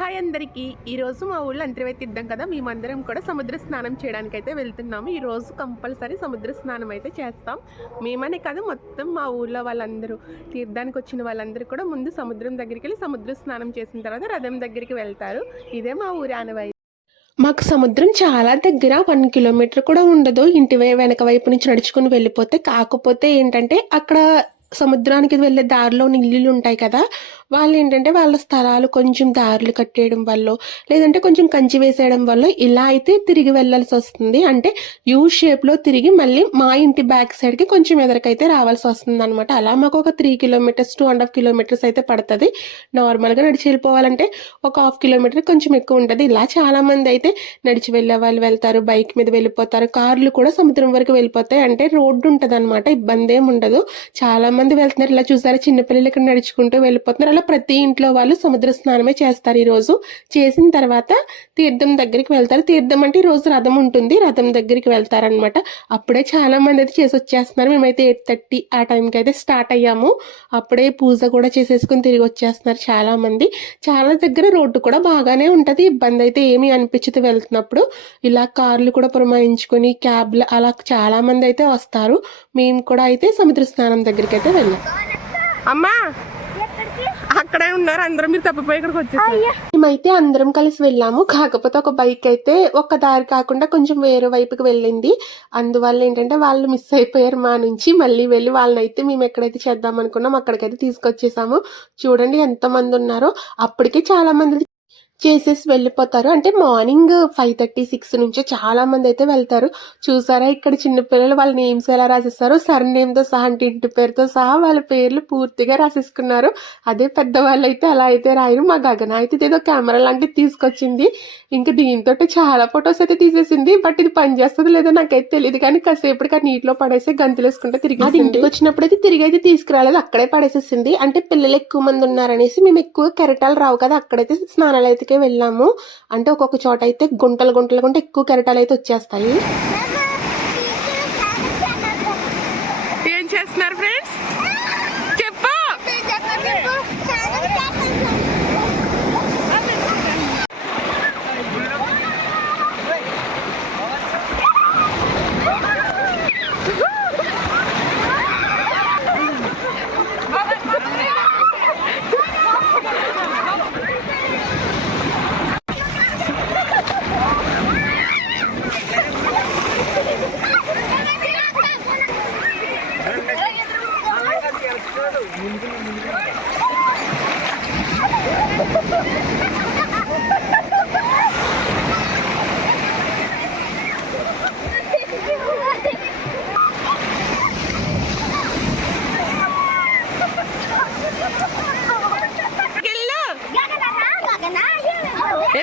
Hi అందరికీ ఈరోజు మా ఊళ్ళో అంతర్వేది తీర్థం కదా, మేమందరం కూడా సముద్ర స్నానం చేయడానికి అయితే వెళ్తున్నాము. ఈరోజు కంపల్సరీ సముద్ర స్నానం అయితే చేస్తాం. మేమనే కాదు, మొత్తం మా ఊళ్ళో వాళ్ళందరూ, తీర్థానికి వచ్చిన వాళ్ళందరూ కూడా ముందు సముద్రం దగ్గరికి వెళ్ళి సముద్ర స్నానం చేసిన తర్వాత రథం దగ్గరికి వెళ్తారు. ఇదే మా ఊరి ఆనవాయితీ. మాకు సముద్రం చాలా దగ్గర, 1 కిలోమీటర్ కూడా ఉండదు. ఇంటి వెనక వైపు నుంచి నడుచుకుని వెళ్ళిపోతే. కాకపోతే ఏంటంటే అక్కడ సముద్రానికి వెళ్ళే దారిలో ఇల్లులు ఉంటాయి కదా, వాళ్ళు ఏంటంటే వాళ్ళ స్థలాలు కొంచెం దారులు కట్టేయడం వల్ల, లేదంటే కొంచెం కంచి వేసేయడం వల్ల ఇలా అయితే తిరిగి వెళ్ళాల్సి వస్తుంది. అంటే యూ షేప్లో తిరిగి మళ్ళీ మా ఇంటి బ్యాక్ సైడ్కి కొంచెం ఎదరికైతే రావాల్సి వస్తుంది అనమాట. అలా మాకు ఒక 3 కిలోమీటర్స్ 2.5 కిలోమీటర్స్ అయితే పడుతుంది. నార్మల్గా నడిచి వెళ్ళిపోవాలంటే ఒక 1/2 కిలోమీటర్ కొంచెం ఎక్కువ ఉంటుంది. ఇలా చాలామంది అయితే నడిచి వెళ్ళే వాళ్ళు వెళ్తారు, బైక్ మీద వెళ్ళిపోతారు, కార్లు కూడా సముద్రం వరకు వెళ్ళిపోతాయి. అంటే రోడ్డు ఉంటుంది అనమాట, ఇబ్బంది ఏమి ఉండదు. చాలా మంది వెళ్తున్నారు. ఇలా చూసారా, చిన్నపిల్లలు ఇక్కడ నడుచుకుంటూ వెళ్ళిపోతున్నారు. అలా ప్రతి ఇంట్లో వాళ్ళు సముద్ర స్నానమే చేస్తారు. ఈరోజు చేసిన తర్వాత తీర్థం దగ్గరికి వెళ్తారు. తీర్థం అంటే ఈరోజు రథం ఉంటుంది, రథం దగ్గరికి వెళ్తారనమాట. అప్పుడే చాలా మంది అయితే చేసి వచ్చేస్తున్నారు. మేమైతే 8:30 ఆ టైంకి అయితే స్టార్ట్ అయ్యాము. అప్పుడే పూజ కూడా చేసేసుకుని తిరిగి వచ్చేస్తున్నారు చాలా మంది. చాలా దగ్గర రోడ్డు కూడా బాగానే ఉంటుంది, ఇబ్బంది అయితే ఏమీ అనిపించదు వెళ్తున్నప్పుడు. ఇలా కార్లు కూడా పురమాయించుకొని క్యాబ్లు అలా చాలా మంది అయితే వస్తారు. మేము కూడా అయితే సముద్ర స్నానం దగ్గరికి అయితే వెళ్ళాం. అమ్మా అక్కడే ఉన్నారు అందరం, మీరు తప్పిపోయి ఇక్కడికి వచ్చేసారు. మేమైతే అందరం కలిసి వెళ్ళాము. కాకపోతే ఒక బైక్ అయితే ఒక దారి కాకుండా కొంచెం వేరే వైపుకి వెళ్ళింది. అందువల్ల ఏంటంటే వాళ్ళు మిస్ అయిపోయారు మా నుంచి. మళ్ళీ వెళ్ళి వాళ్ళనైతే మేము ఎక్కడైతే చేద్దాం అనుకున్నాం అక్కడికైతే తీసుకొచ్చేసాము. చూడండి ఎంతమంది ఉన్నారో. అప్పటికే చాలా మంది చేసేసి వెళ్ళిపోతారు. అంటే మార్నింగ్ 5:30 6 నుంచే చాలా మంది అయితే వెళ్తారు. చూసారా, ఇక్కడ చిన్నపిల్లలు వాళ్ళ నేమ్స్ ఎలా రాసేస్తారు, సర్ నేమ్తో సహా, అంటే ఇంటి పేరుతో సహా వాళ్ళ పేర్లు పూర్తిగా రాసేసుకున్నారు. అదే పెద్దవాళ్ళు అయితే అలా అయితే రాయరు. మా గగన అయితే ఏదో కెమెరా లాంటిది తీసుకొచ్చింది. ఇంకా దీంతో చాలా ఫొటోస్ అయితే తీసేసింది. బట్ ఇది పని చేస్తుంది లేదో నాకైతే తెలియదు, కానీ కాసేపటికి ఆ నీటిలో పడేసి గంతులు వేసుకుంటే తిరిగి అది ఇంటికి వచ్చినప్పుడు అయితే తిరిగి అయితే తీసుకురాలేదు, అక్కడే పడేసేసింది. అంటే పిల్లలు ఎక్కువ మంది ఉన్నారనేసి మేము ఎక్కువ కెరటాలు రావు కదా, అక్కడైతే స్నానాలు అయితే వెళ్ళాము. అంటే ఒక్కొక్క చోట అయితే గుంటలు గుంటలు గుంట ఎక్కువ కెరటాలు అయితే వచ్చేస్తాయి. ఏం చేస్తున్నారు ఫ్రెండ్స్, చెప్పు.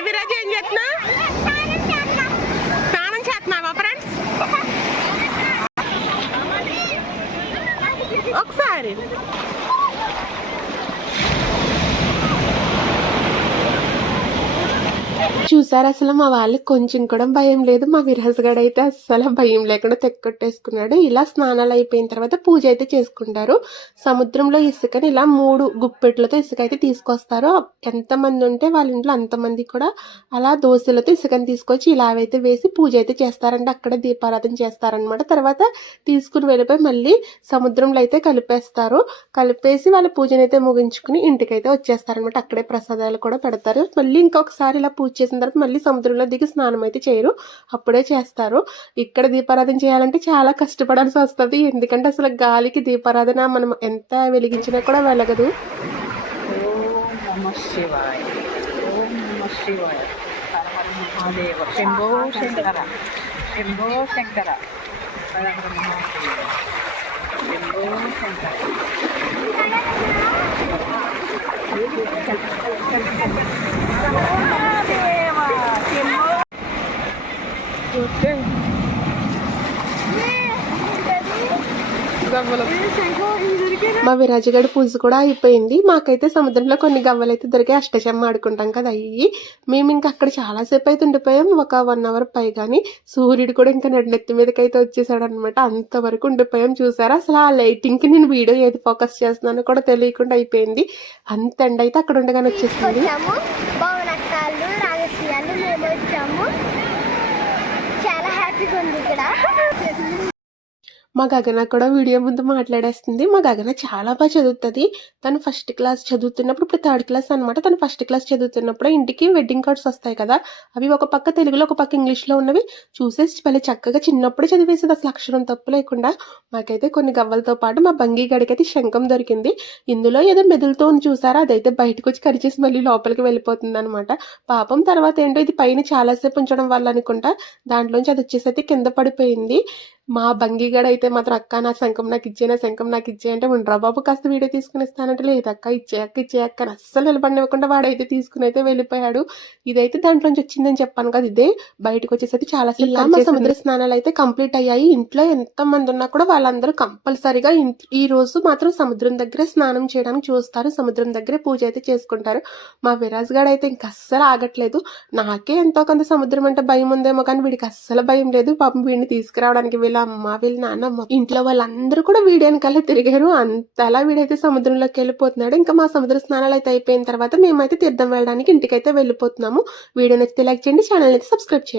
విరాజ్ ఏం చేస్తున్నా, స్నానం చేస్తున్నావా ఫ్రెండ్స్? ఒకసారి చూసారు, అసలు మా వాళ్ళకి కొంచెం కూడా భయం లేదు. మా విరాజ్ గడ అయితే అస్సలు భయం లేకుండా తెక్కొట్టేసుకున్నాడు. ఇలా స్నానాలు అయిపోయిన తర్వాత పూజ అయితే చేసుకుంటారు. సముద్రంలో ఇసుకని ఇలా 3 గుప్పెట్లతో ఇసుక అయితే తీసుకొస్తారు. ఎంతమంది ఉంటే వాళ్ళ ఇంట్లో అంతమంది కూడా అలా దోశలతో ఇసుకని తీసుకొచ్చి ఇలా అయితే వేసి పూజ అయితే చేస్తారంటే అక్కడ దీపారాధన చేస్తారనమాట. తర్వాత తీసుకుని వెళ్ళిపోయి మళ్ళీ సముద్రంలో అయితే కలిపేస్తారు. కలిపేసి వాళ్ళ పూజనైతే అయితే ముగించుకుని ఇంటికైతే వచ్చేస్తారనమాట. అక్కడే ప్రసాదాలు కూడా పెడతారు. మళ్ళీ ఇంకొకసారి ఇలా పూజ చేసిన తర్వాత మళ్ళీ సముద్రంలో దిగి స్నానం అయితే చేయరు, అప్పుడే చేస్తారు. ఇక్కడ దీపారాధన చేయాలంటే చాలా కష్టపడాల్సి వస్తుంది, ఎందుకంటే అసలు గాలికి దీపారాధన మనం ఎంత వెలిగించినా కూడా వెలగదు. శంభో శంకర శంభో శంకర శంభో శంకర. మా విరాజగడి పూజ కూడా అయిపోయింది. మాకైతే సముద్రంలో కొన్ని గవ్వలు అయితే దొరికాయి, అష్టచమ్మ ఆడుకుంటాం కదా అయ్యి. మేము ఇంకా అక్కడ చాలాసేపు అయితే ఉండిపోయాం, ఒక 1 అవర్ పైగాని. సూర్యుడు కూడా ఇంకా నడినెత్తి మీదకి అయితే వచ్చేసాడు అనమాట, అంతవరకు ఉండిపోయాం. చూసారా, అసలు ఆ లైటింగ్కి నేను వీడియో ఏది ఫోకస్ చేస్తున్నానో కూడా తెలియకుండా అయిపోయింది. అంత ఎండ అయితే అక్కడ ఉండగానే వచ్చేసింది. వచ్చాము. చాలా హ్యాపీగా ఉంది ఇక్కడ. మా గగన కూడా వీడియో ముందు మాట్లాడేస్తుంది. మా గగన చాలా బాగా చదువుతుంది. తను ఫస్ట్ క్లాస్ చదువుతున్నప్పుడు, ఇప్పుడు థర్డ్ క్లాస్ అనమాట. తను ఫస్ట్ క్లాస్ చదువుతున్నప్పుడు ఇంటికి వెడ్డింగ్ కార్డ్స్ వస్తాయి కదా, అవి ఒక పక్క తెలుగులో ఒక పక్క ఇంగ్లీష్లో ఉన్నవి చూసేసి భలే చక్కగా చిన్నప్పుడే చదివేసేది, అసలు అక్షరం తప్పు లేకుండా. మాకైతే కొన్ని గవ్వలతో పాటు మా బంగి గడికైతే శంఖం దొరికింది. ఇందులో ఏదో మెదులుతో ఉంది చూసారా, అదైతే బయటకు వచ్చి కరిచేసి మళ్ళీ లోపలికి వెళ్ళిపోతుంది అనమాట. పాపం తర్వాత ఏంటో ఇది పైన చాలాసేపు ఉంచడం వల్ల అనుకుంటా దాంట్లోంచి అది వచ్చేసి అయితే కింద పడిపోయింది. మా బంగిగాడు అయితే మాత్రం అక్క నా శంఖం నాకు ఇచ్చే, నా శంఖం నాకు ఇచ్చే అంటే, ఉండరా బాబు కాస్త వీడియో తీసుకుని ఇస్తానంటే, లేదక్క ఇచ్చే అక్క ఇచ్చే అక్క అని అస్సలు నిలబడివ్వకుండా వాడైతే తీసుకుని అయితే వెళ్ళిపోయాడు. ఇదైతే దాంట్లోంచి వచ్చిందని చెప్పాను కదా, ఇదే బయటకు వచ్చేసరికి చాలా సముద్ర స్నానాలు అయితే కంప్లీట్ అయ్యాయి. ఇంట్లో ఎంత మంది ఉన్నా కూడా వాళ్ళందరూ కంపల్సరీగా ఈ రోజు మాత్రం సముద్రం దగ్గరే స్నానం చేయడానికి చూస్తారు. సముద్రం దగ్గరే పూజ అయితే చేసుకుంటారు. మా విరాజ్ గాడు అయితే ఇంక అస్సలు ఆగట్లేదు. నాకే ఎంతో కొంత సముద్రం అంటే భయం ఉందేమో కానీ వీడికి అస్సలు భయం లేదు. పాపం వీడిని తీసుకురావడానికి వీళ్ళ అమ్మ వీళ్ళ నాన్న ఇంట్లో వాళ్ళందరూ కూడా వీడి వెనకాల తిరిగారు. అంతలా వీడైతే సముద్రంలోకి వెళ్ళిపోతున్నాడు. ఇంకా మా సముద్ర స్నానాలు అయితే అయిపోయిన తర్వాత మేమైతే తీర్థం వెళ్ళడానికి ఇంటికైతే వెళ్ళిపోతున్నాము. వీడియో నచ్చితే లైక్ చేయండి, ఛానల్ అయితే సబ్స్క్రైబ్ చేయండి.